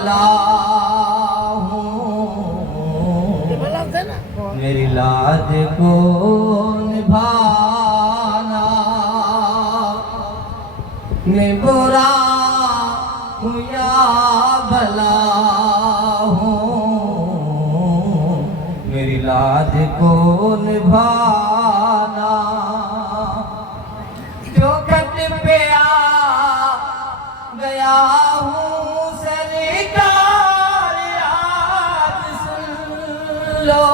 भला हूँ, मेरी लाज को निभाना। मैं बुरा हूँ या भला हूँ, मेरी लाज को निभाना। जो खत पे आ गया हूँ सरकार, आज सुन लो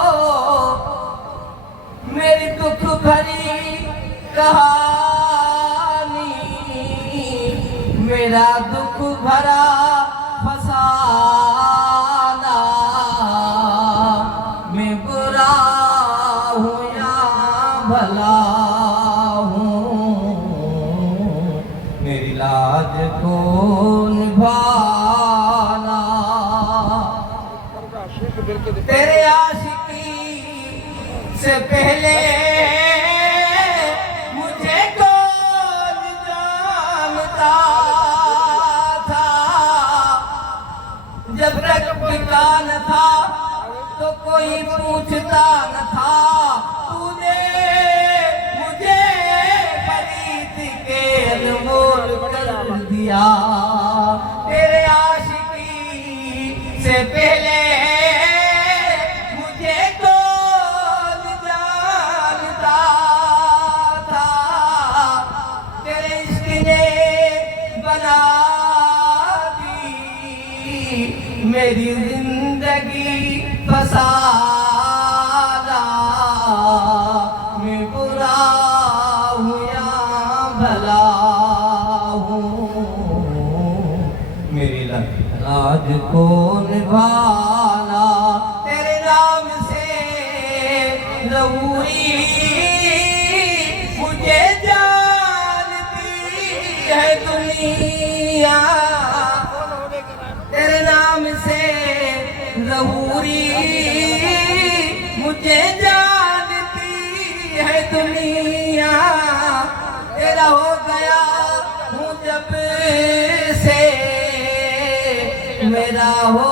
मेरी दुख भरी कहानी, मेरा दुख भरा फसाना। मैं बुरा हूँ या भला हूँ, मेरी लाज को निभाना। तेरे आशिकी से पहले मुझे कौन जानता था, जब तक पिता न था तो कोई पूछता न था। तूने मुझे फरीद के अनमोल कर दिया। तेरे आशिकी से पहले मुझे कौन जानता था, तेरे इश्क ने बना दी मेरी जिंदगी फसाना। मैं बुरा हूँ या भला हूँ, मेरी लाज को निभाना। तेरे नाम से ज़रूरी मुझे जानती है दुनिया, तेरे नाम से ज़रूरी मुझे जानती है दुनिया। तेरा हो गया हूँ जब से, मेरा हो